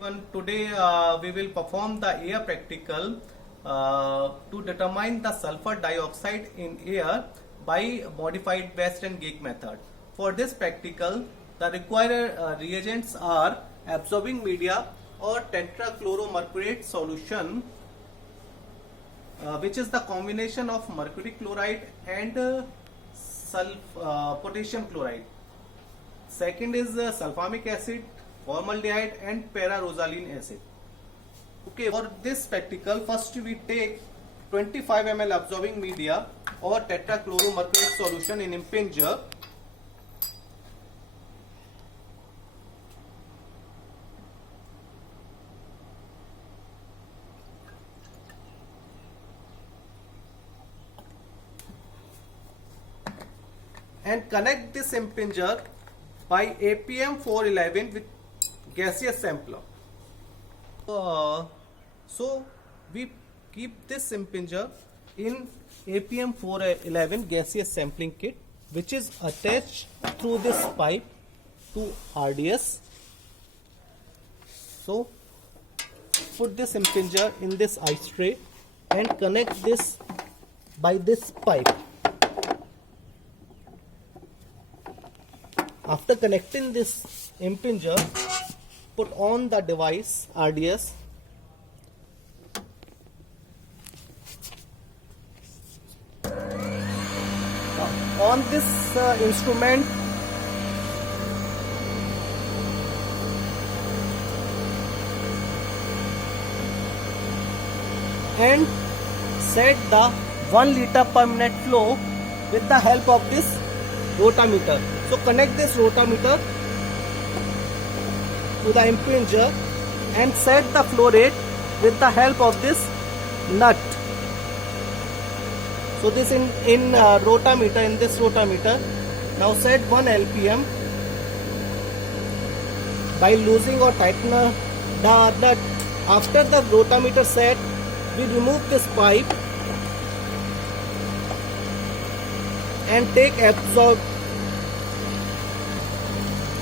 everyone. Today we will perform the air practical to determine the sulfur dioxide in air by modified West and Gake method. For this practical, the required reagents are absorbing media or tetrachloromercurate solution, which is the combination of mercury chloride and potassium chloride. Second is sulfamic acid, formaldehyde and para-rosaline acid. Okay, for this practical, first we take 25 ml absorbing media or tetrachloromercurate solution in impinger. And connect this impinger by APM 411 with gaseous sampler. So we keep this impinger in APM 411 gaseous sampling kit, which is attached through this pipe to RDS. So put this impinger in this ice tray and connect this by this pipe. After connecting this impinger, put on the device RDS. On this instrument, and set the 1 liter per minute flow with the help of this rotameter. So connect this rotameter to the impinger and set the flow rate with the help of this nut. So this in this rotameter, now set 1 LPM by losing or tightening the nut. After the rotameter set, we remove this pipe and take absorb.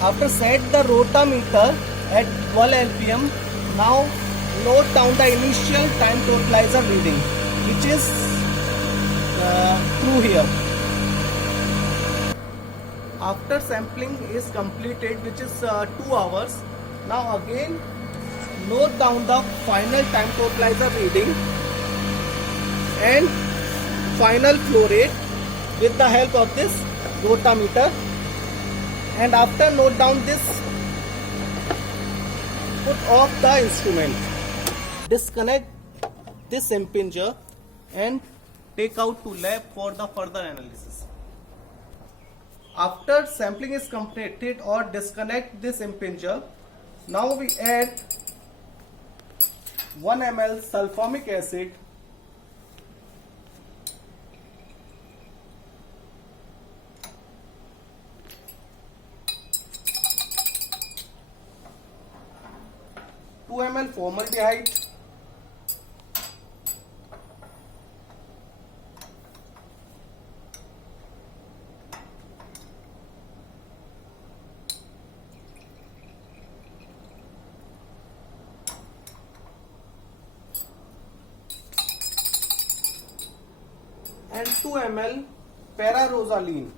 After set the rotameter at 12 LPM, now note down the initial time totalizer reading, which is through here. After sampling is completed, which is 2 hours, now again note down the final time totalizer reading and final flow rate with the help of this rotameter. And after note down this, put off the instrument. Disconnect this impinger and take out to lab for the further analysis. After sampling is completed or disconnect this impinger, now we add 1 ml sulfamic acid, ml formaldehyde, and 2 ml para-rosaline.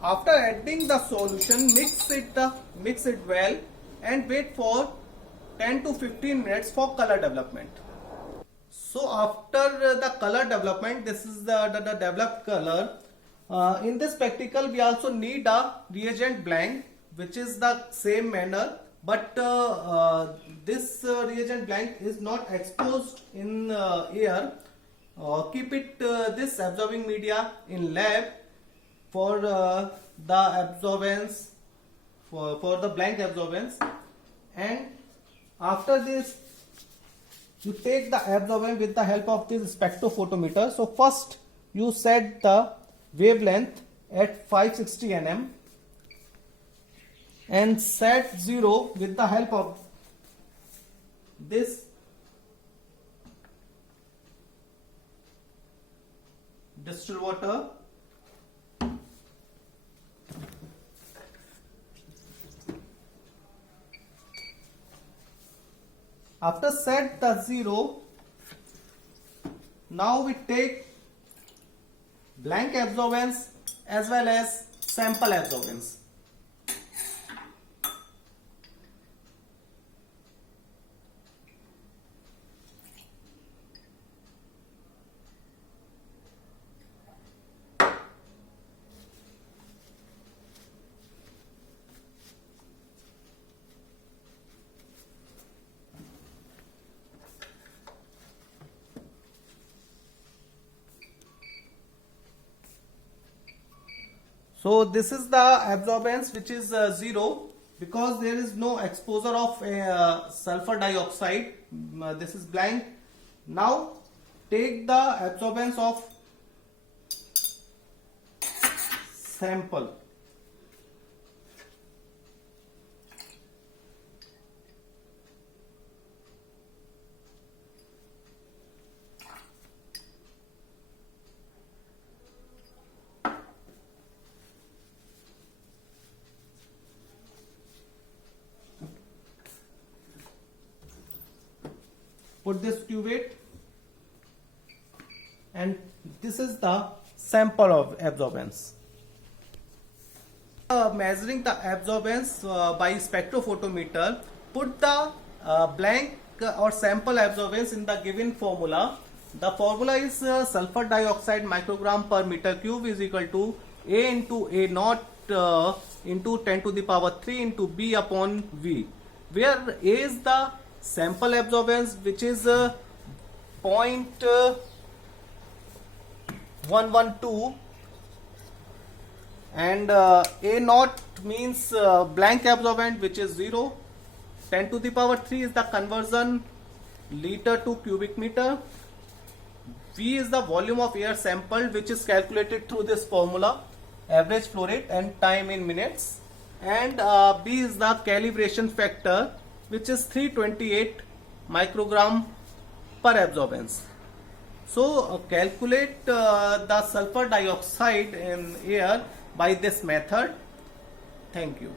After adding the solution, mix it well and wait for 10 to 15 minutes for color development. So after the color development, this is the developed color. In this practical, we also need a reagent blank, which is the same manner, but this reagent blank is not exposed in air. Keep it this absorbing media in lab for the absorbance, for the blank absorbance. And after this, you take the absorbance with the help of this spectrophotometer. So first you set the wavelength at 560 nm and set 0 with the help of this distilled water. After set the 0, now we take blank absorbance as well as sample absorbance. So this is the absorbance, which is 0, because there is no exposure of sulfur dioxide. This is blank. Now take the absorbance of sample. Put this cuvette, and this is the sample of absorbance. Measuring the absorbance by spectrophotometer, put the blank or sample absorbance in the given formula. The formula is sulfur dioxide microgram per meter cube is equal to A into A naught into 10 to the power 3 into B upon V, where A is the sample absorbance, which is 0.112, and A naught means blank absorbent, which is 0. 10 to the power 3 is the conversion liter to cubic meter. V is the volume of air sampled, which is calculated through this formula, average flow rate and time in minutes. And B is the calibration factor, which is 328 microgram per absorbance. So calculate the sulfur dioxide in air by this method. Thank you.